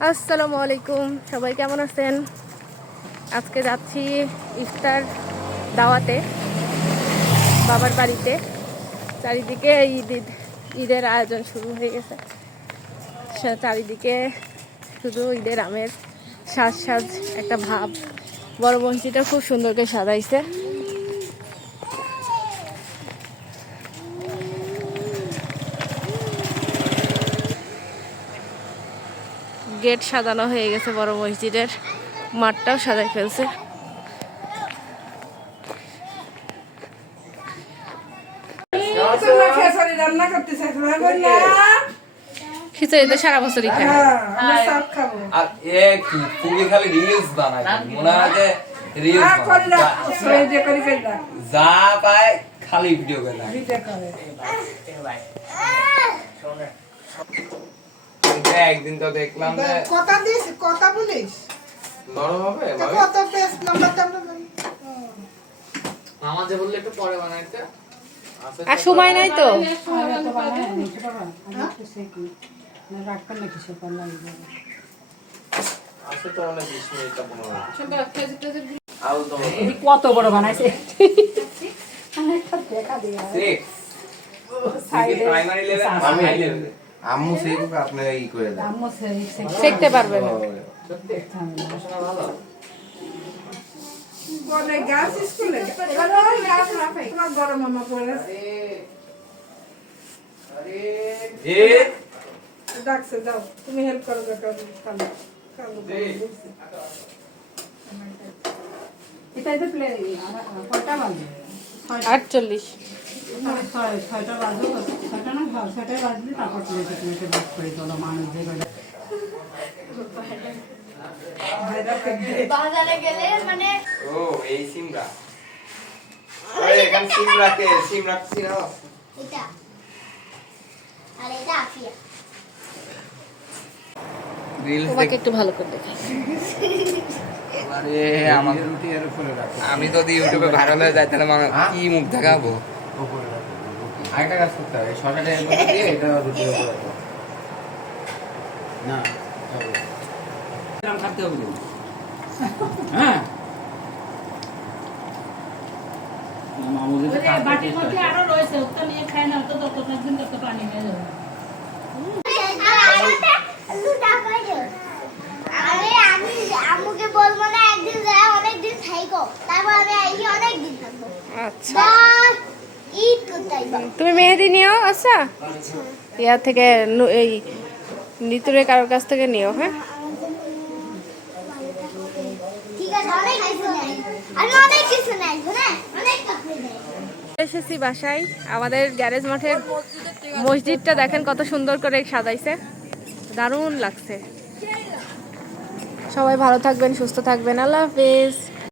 আসসালামু আলাইকুম, সবাই কেমন আছেন? আজকে যাচ্ছি ইফতার দাওয়াতে বাবার বাড়িতে। চারিদিকে ঈদের আয়োজন শুরু হয়ে গেছে। চারিদিকে শুধু ঈদের আমেজ, সাজ সাজ একটা ভাব। বড় মসজিদটা খুব সুন্দর করে সাজাইছে। গেট সাজানো হয়ে গেছে, বড় মসজিদের মাঠটাও সাজাই ফেলছে। খিচুড়ি তো সারা বছরই খায়। আর এ কি তুমি খালি রিলস বানাই মনে হয় রিলস যা পায় খালি ভিডিও করে একদিন তো দেখলাম যে কথা দিস কথা বলিস বড় হবে কত পেজ নাম্বারটা মামা যে বললে একটু পরে বানাইতে আর সময় নাই তো। কত বড় বানাইছে আম্মু সেই আপনারা ই করে দেন শিখতে পারবে না। বলে গাছ স্কুলে গাছ না পাই তোমার বড় মামা পড়েছে ডাকছে যাও তুমি হেল্প করো কালো কালো এটাই তো প্লে কয়টা বাজে 48 ছয়টা বাজে ছয়টা না ছয়টায় বাজলে তারপর প্লেটে প্লেটে ভাগ করে তোলো মানুষ যে বাজারে গেলে মানে ও এই সিমরা আরে এখান সিমরাকে সিমরা চিনো এটা আর এটা আফিয়া রিলস তোমাকে একটু ভালো করে দেখাই। আরে আমার রুটি এর উপরে রাখো আমি তো ইউটিউবে ভাইরাল হয়ে যাই তাহলে মানে কি মুখ দেখাবো উপরে রাখো আরেকটা কাজ করতে হবে শর্টটা এর মধ্যে দিয়ে এটা রুটির উপরে রাখো না হবে এরকম করতে হবে হ্যাঁ বাটির মধ্যে আরো রয়েছে ওটা নিয়ে খায় না তো ততক্ষণ তত পানি হয়ে যাবে আমি আম্মুকে বলবো না একদিন যায় অনেকদিন থাইকো তারপর আমি আইছি অনেকদিন থাকবো। আচ্ছা, ঈদ করতে আইবা তুমি মেহেদি নিও। আচ্ছা, ইয়ার থেকে এই নিতুরের কারোর কাছ থেকে নিও। হ্যাঁ, ঠিক আছে অনেক কিছু নাই আমি অনেক কিছু নাই না অনেক কিছু নাই এসেছি বাসায়। আমাদের গ্যারেজ মাঠের মসজিদটা দেখেন কত সুন্দর করে সাজাইছে, দারুণ লাগছে। সবাই ভালো থাকবেন, সুস্থ থাকবেন। আল্লাহ হাফেজ।